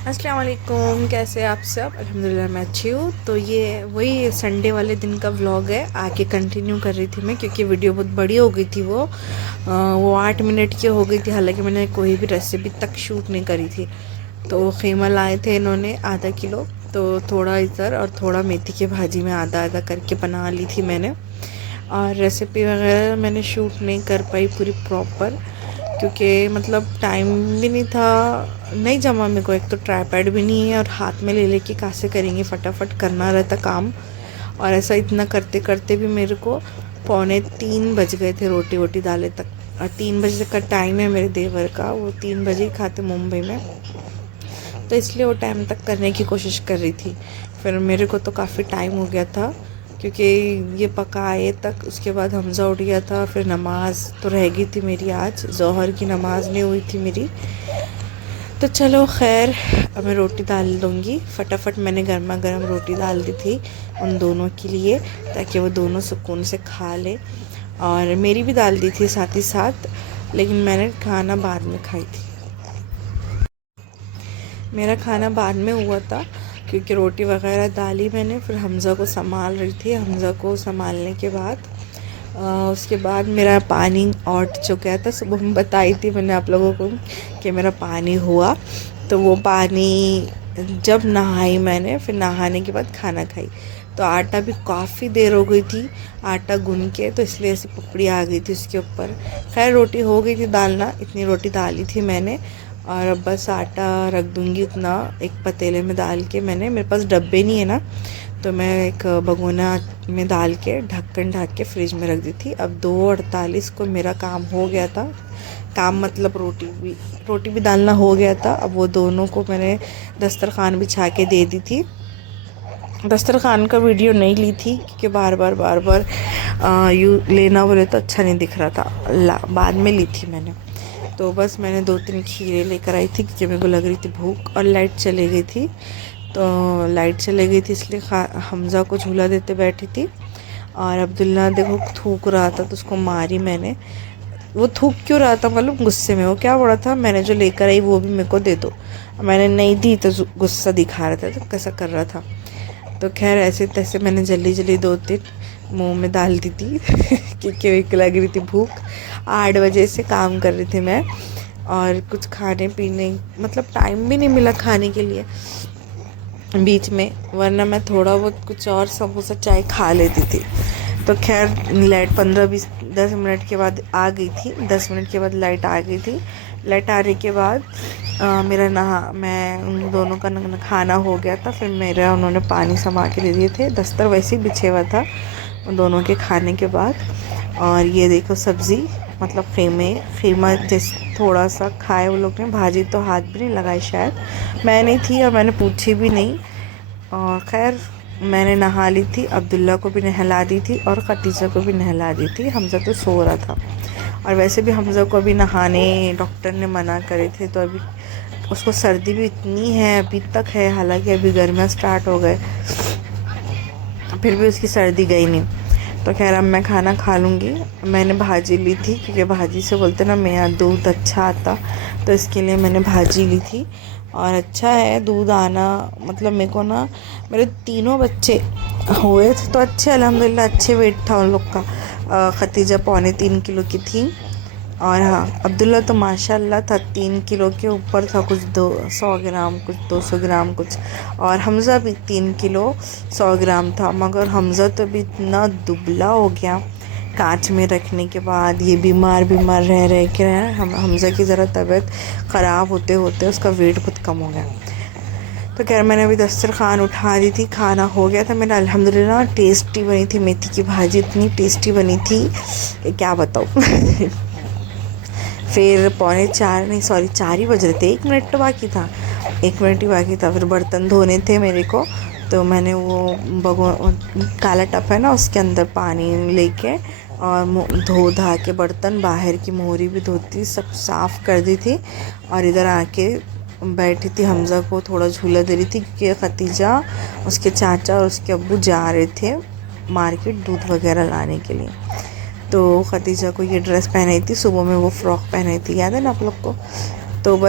अस्सलाम वालेकुम, कैसे आप सब। अल्हम्दुलिल्लाह मैं अच्छी हूँ। तो ये वही संडे वाले दिन का व्लॉग है, आगे कंटिन्यू कर रही थी मैं, क्योंकि वीडियो बहुत बड़ी हो गई थी। वो 8 मिनट की हो गई थी, हालांकि मैंने कोई भी रेसिपी तक शूट नहीं करी थी। तो खीमा लाए थे इन्होंने आधा किलो, तो थोड़ा इधर और थोड़ा मेथी की भाजी में आधा आधा करके बना ली थी मैंने। और रेसिपी वगैरह मैंने शूट नहीं कर पाई पूरी प्रॉपर, क्योंकि मतलब टाइम भी नहीं था, नहीं जमा मेरे को। एक तो ट्राईपैड भी नहीं है और हाथ में ले लेके कैसे करेंगे, फटाफट करना रहता काम। और ऐसा इतना करते करते भी मेरे को 2:45 बज गए थे रोटी वोटी डाले तक। और 3 बजे तक का टाइम है मेरे देवर का, वो 3 बजे ही खाते मुंबई में। तो इसलिए वो टाइम तक करने की कोशिश कर रही थी। फिर मेरे को तो काफ़ी टाइम हो गया था, क्योंकि ये पकाए तक उसके बाद हमज़ा उठ गया था। फिर नमाज़ तो रह गई थी मेरी, आज ज़ोहर की नमाज़ नहीं हुई थी मेरी। तो चलो खैर, अब मैं रोटी डाल दूँगी फटाफट। मैंने गर्मा गर्म रोटी डाल दी थी उन दोनों के लिए, ताकि वो दोनों सुकून से खा ले। और मेरी भी डाल दी थी साथ ही साथ, लेकिन मैंने खाना बाद में खाई थी। मेरा खाना बाद में हुआ था, क्योंकि रोटी वगैरह डाली मैंने, फिर हमज़ा को संभाल रही थी। हमज़ा को संभालने के बाद उसके बाद मेरा पानी आउट चुका था। सुबह में बताई थी मैंने आप लोगों को कि मेरा पानी हुआ। तो वो पानी जब नहाई मैंने, फिर नहाने के बाद खाना खाई। तो आटा भी काफ़ी देर हो गई थी आटा गूंद के, तो इसलिए ऐसी पपड़ी आ गई थी उसके ऊपर। खैर रोटी हो गई थी डालना, इतनी रोटी डाली थी मैंने। और अब बस आटा रख दूँगी उतना, एक पतीले में डाल के। मैंने, मेरे पास डब्बे नहीं है ना, तो मैं एक भगोना में डाल के ढक्कन ढक के फ्रिज में रख दी थी। अब 2:48 को मेरा काम हो गया था। काम मतलब रोटी भी डालना हो गया था। अब वो दोनों को मैंने दस्तरखान बिछा के दे दी थी। दस्तरखान का वीडियो नहीं ली थी, क्योंकि बार बार यू लेना बोले तो अच्छा नहीं दिख रहा था। बाद में ली थी मैंने। तो बस मैंने 2-3 खीरे लेकर आई थी, क्योंकि मेरे को लग रही थी भूख, और लाइट चली गई थी। तो लाइट चली गई थी इसलिए हमज़ा को झूला देते बैठी थी। और अब्दुल्ला देखो थूक रहा था, तो उसको मारी मैंने। वो थूक क्यों रहा था मालूम, गुस्से में। वो क्या बोला था, मैंने जो लेकर आई वो भी मेरे को दे दो। मैंने नहीं दी तो गुस्सा दिखा रहा था, तो कैसा कर रहा था। तो खैर ऐसे तैसे मैंने जल्दी जल्दी 2-3 मुंह में डाल दी थी क्योंकि लग रही थी भूख। 8 बजे से काम कर रही थी मैं, और कुछ खाने पीने मतलब टाइम भी नहीं मिला खाने के लिए बीच में, वरना मैं थोड़ा बहुत कुछ और समोसा चाय खा लेती थी। तो खैर लाइट 15-20-10 मिनट के बाद आ गई थी। 10 मिनट के बाद लाइट आ गई थी। लाइट आने के बाद मेरा मैं उन दोनों का खाना हो गया था। फिर मेरा उन्होंने पानी समा के दे दिए थे, दस्तर वैसे ही बिछे हुआ था उन दोनों के खाने के बाद। और ये देखो सब्ज़ी, मतलब खीमा जैसे थोड़ा सा खाए वो लोग ने, भाजी तो हाथ भी नहीं लगाई शायद। मैं नहीं थी और मैंने पूछी भी नहीं। और खैर मैंने नहा ली थी, अब्दुल्ला को भी नहला दी थी और खतीजा को भी नहला दी थी। हमज़ा तो सो रहा था। और वैसे भी हमज़ा को अभी नहाने डॉक्टर ने मना करे थे, तो अभी उसको सर्दी भी इतनी है अभी तक है, हालांकि अभी गर्मियाँ स्टार्ट हो गए, फिर भी उसकी सर्दी गई नहीं। तो खैर अब मैं खाना खा लूँगी। मैंने भाजी ली थी, क्योंकि भाजी से बोलते ना मेरा दूध अच्छा आता, तो इसके लिए मैंने भाजी ली थी। और अच्छा है दूध आना, मतलब मेरे को ना, मेरे तीनों बच्चे हुए थे तो अच्छे, अल्हम्दुलिल्लाह अच्छे वेट था उन लोग का। खतीजा 3.25 किलो की थी, और हाँ अब्दुल्ला तो माशाल्लाह था 3 किलो के ऊपर था, कुछ 200 ग्राम, कुछ 200 ग्राम कुछ। और हमज़ा भी 3 किलो 100 ग्राम था, मगर हमज़ा तो भी इतना दुबला हो गया कांच में रखने के बाद। ये बीमार बीमार रह के हम हमज़ा की ज़रा तबीयत ख़राब होते होते उसका वेट बहुत कम हो गया। तो खैर मैंने अभी दस्तरखान उठा दी थी, खाना हो गया था मेरा अल्हम्दुलिल्लाह। टेस्टी बनी थी, मेथी की भाजी इतनी टेस्टी बनी थी कि क्या बताऊँ फिर 3:45 नहीं, सॉरी 4 ही बज रहे थे, 1 मिनट तो बाकी था, 1 मिनट ही बाकी था। फिर बर्तन धोने थे मेरे को, तो मैंने वो काला टप है ना, उसके अंदर पानी लेके और धो धा के बर्तन, बाहर की मोहरी भी धोती, सब साफ़ कर दी थी। और इधर आके बैठी थी, हमज़ा को थोड़ा झूला दे रही थी, क्योंकि खतीजा, उसके चाचा और उसके अब्बू जा रहे थे मार्केट दूध वगैरह लाने के लिए। तो खतीजा को ये ड्रेस पहनाई थी, सुबह में वो फ़्रॉक पहनाई थी, याद है ना आप लोग को। तो बस